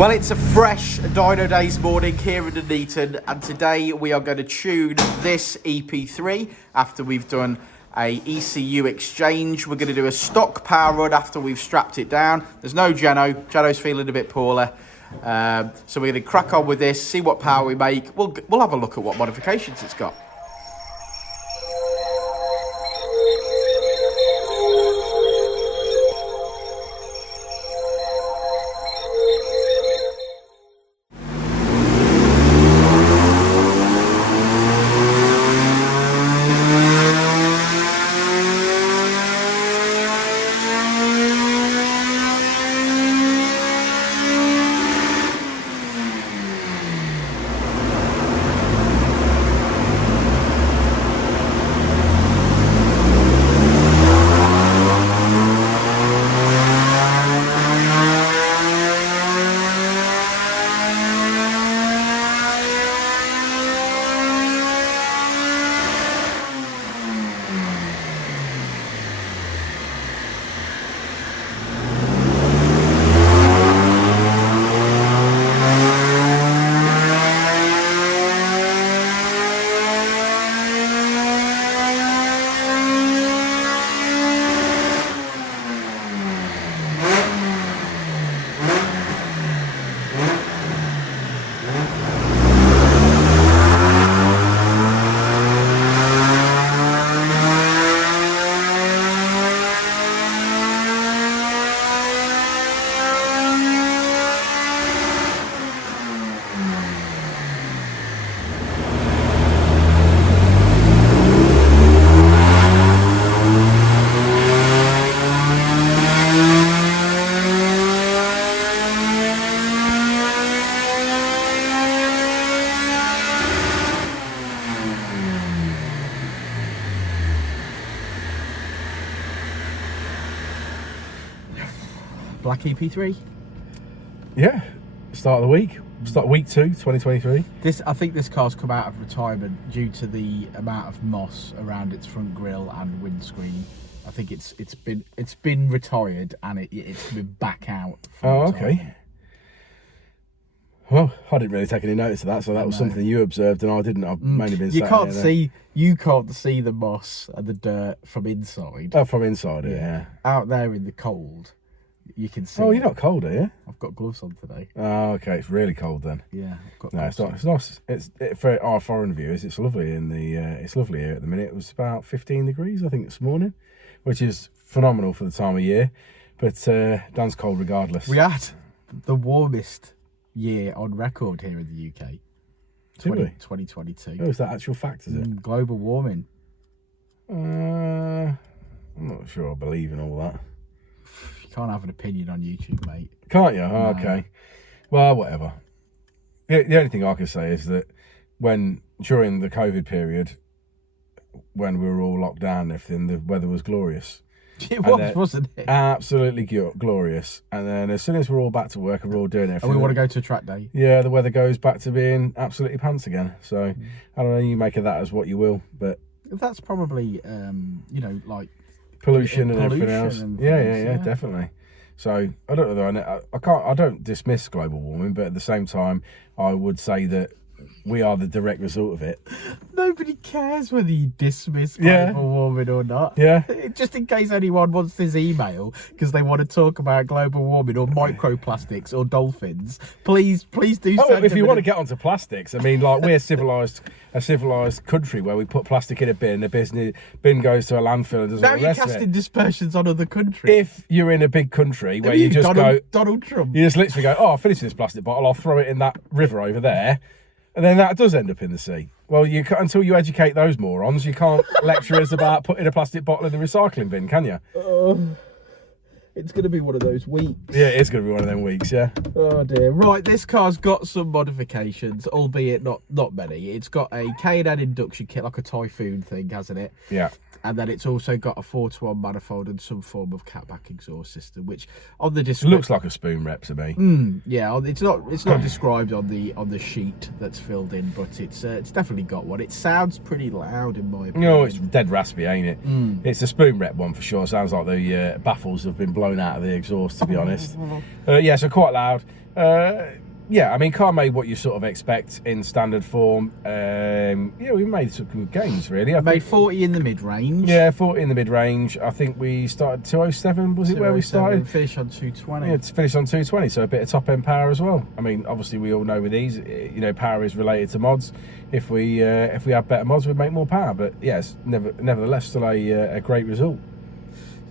Well, it's a fresh Dynodaze morning here in Nuneaton, and today we are going to tune this EP3 after we've done a ECU exchange. We're going to do a stock power run after we've strapped it down. There's no Geno. Geno's feeling a bit poorly. So we're going to crack on with this, see what power we make. We'll have a look at what modifications it's got. Black EP3. Yeah, start of the week. Start week 2, 2023. I think this car's come out of retirement due to the amount of moss around its front grille and windscreen. I think it's been retired and it's been back out. Oh, okay. Well, I didn't really take any notice of that, so that was something you observed and I didn't. I've mainly been. You can't see the moss and the dirt from inside. Oh, from inside, yeah. Out there in the cold, you can see. Oh, you're not cold, are you? I've got gloves on today. Oh, okay. It's really cold then. Yeah. I've got no, it's not. It's nice. For our foreign viewers, it's lovely in the. It's lovely here at the minute. It was about 15 degrees, I think, this morning, which is phenomenal for the time of year. But Dan's cold regardless. We had the warmest year on record here in the UK. 2022. Oh, is that actual fact, is it? Global warming. I'm not sure I believe in all that. You can't have an opinion on YouTube, mate. Can't you? Oh, okay. Well, whatever. The only thing I can say is that during the COVID period, when we were all locked down and everything, the weather was glorious. It was, wasn't it? Absolutely glorious. And then as soon as we're all back to work and we're all doing everything, and we want to go to a track day. Yeah, the weather goes back to being absolutely pants again. So I don't know. You make of that as what you will, but that's probably like pollution and everything else. Yeah, definitely. So I don't know. I don't dismiss global warming, but at the same time, I would say that we are the direct result of it. Nobody cares whether you dismiss global warming or not. Yeah. Just in case anyone wants this email because they want to talk about global warming or microplastics or dolphins, please do. Oh, if you want to get onto plastics, I mean, like we're a civilized country where we put plastic in a bin. The bin goes to a landfill and does all the rest of it. Now you're casting dispersions on other countries. If you're in a big country where you just Donald Trump, you just literally go, oh, I'll finish this plastic bottle, I'll throw it in that river over there. And then that does end up in the sea. Well, until you educate those morons, you can't lecture us about putting a plastic bottle in the recycling bin, can you? It's going to be one of those weeks. Yeah, it's going to be one of them weeks, yeah. Oh, dear. Right, this car's got some modifications, albeit not many. It's got a K&N induction kit, like a Typhoon thing, hasn't it? Yeah. And then it's also got a 4-to-1 manifold and some form of catback exhaust system, which on the description looks like a spoon rep to me. Yeah, it's not described on the sheet that's filled in, but it's definitely got one. It sounds pretty loud in my opinion. No, it's dead raspy, ain't it? It's a spoon rep one for sure. Sounds like the baffles have been blown out of the exhaust, to be honest. Yeah, so quite loud. Yeah, I mean, car made what you sort of expect in standard form. Yeah, we made some good gains, really. I made 40 in the mid-range. Yeah, 40 in the mid-range. I think we started 207, was it where we started? Finished on 220. Yeah, it's finished on 220, so a bit of top-end power as well. I mean, obviously, we all know with these, you know, power is related to mods. If we have better mods, we'd make more power. But yes, nevertheless, still a great result.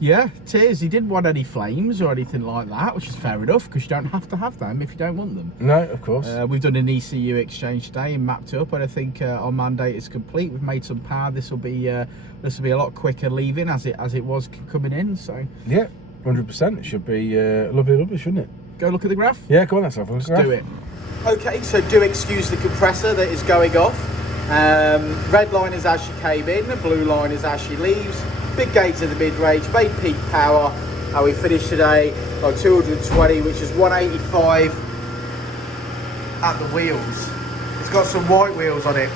Yeah, it is. He didn't want any flames or anything like that, which is fair enough, because you don't have to have them if you don't want them. No, of course. We've done an ECU exchange today and mapped up, and I think our mandate is complete. We've made some power. This will be a lot quicker leaving as it was coming in. So yeah, 100%. It should be lovely, shouldn't it? Go look at the graph. Yeah, go on. Let's have a look. Let's do it. Okay, so do excuse the compressor that is going off. Red line is as she came in. The blue line is as she leaves. Big gauge of the mid-range, made peak power. We finished today on 220, which is 185 at the wheels. It's got some white wheels on it.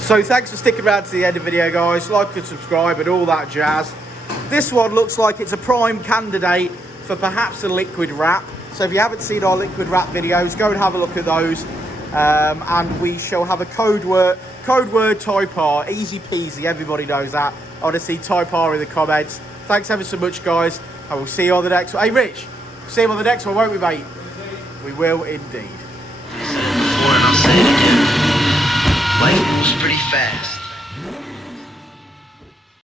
So thanks for sticking around to the end of the video, guys. Like and subscribe and all that jazz. This one looks like it's a prime candidate for perhaps a liquid wrap. So if you haven't seen our liquid wrap videos, go and have a look at those. And we shall have a code word TypeR, easy peasy, everybody knows that. I want to see TypeR in the comments. Thanks ever so much, guys, and we'll see you on the next one. Hey Rich, see you on the next one, won't we, mate? We will indeed. Before, and I'll say it again. Life moves pretty fast.